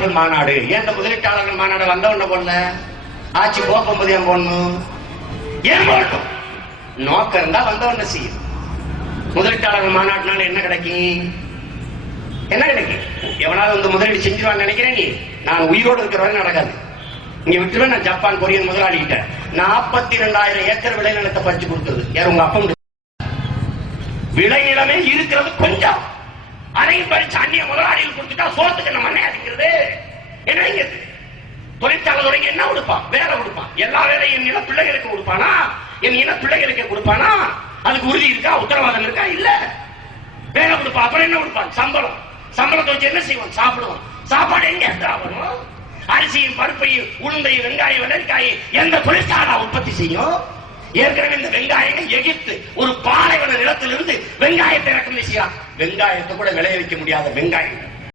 முதலீட்டாளர்கள் மாநாடு. ஏன் இந்த முதலீட்டாளர்கள் மாநாடு வந்தவன போடல? ஆட்சி போகும்போது ஏன் போடணும்? ஏன் போடணும் நோக்கம் இருந்தா வந்தவன செய்யும். முதலீட்டாளர்கள் மாநாட்டினால என்ன கிடைக்கும்? என்ன கிடைக்கும்? எவனாவது வந்து முதலீடு செஞ்சிருவான்னு நினைக்கிறேன் நீ. நான் உயிரோடு இருக்கிற வரை நடக்காது. இங்க விட்டுருவேன் நான் ஜப்பான் கொரியன் முதலாளிகிட்ட. நாற்பத்தி ரெண்டாயிரம் ஏக்கர் விளைநிலத்தை பறிச்சு கொடுத்தது. யார் உங்க அப்பா விளைநிலமே இருக்கிறது கொஞ்சம். அதையும் பறிச்சு அந்நிய முதலாளிகள் கொடுத்துட்டா சோத்துக்கு இளைஞர் தொழிற்சாலை தொடங்கி என்ன கொடுப்பான் வேலை கொடுப்பான் எல்லா வேலையும் என் இன பிள்ளைகளுக்கு கொடுப்பானா என் இன பிள்ளைகளுக்கு கொடுப்பானா அதுக்கு உறுதி இருக்கா? உத்தரவாதம் இருக்கா? இல்ல. வேலை கொடுப்பான் அப்புறம் என்ன கொடுப்பான் சம்பளம். சம்பளத்தை வச்சு என்ன செய்வான்? சாப்பிடுவான். சாப்பாடு எங்க இருந்தா அரிசியும் பருப்பையும் உளுந்தையும் வெங்காயம் வெள்ளரிக்காயும் எந்த தொழிற்சாலா உற்பத்தி செய்யும்? ஏற்கனவே இந்த வெங்காயங்கள் எகிப்து ஒரு பாலைவன நிலத்திலிருந்து வெங்காயத்தை இறக்குமதி செய்யலாம் வெங்காயத்தை கூட விளைய வைக்க முடியாத வெங்காயம்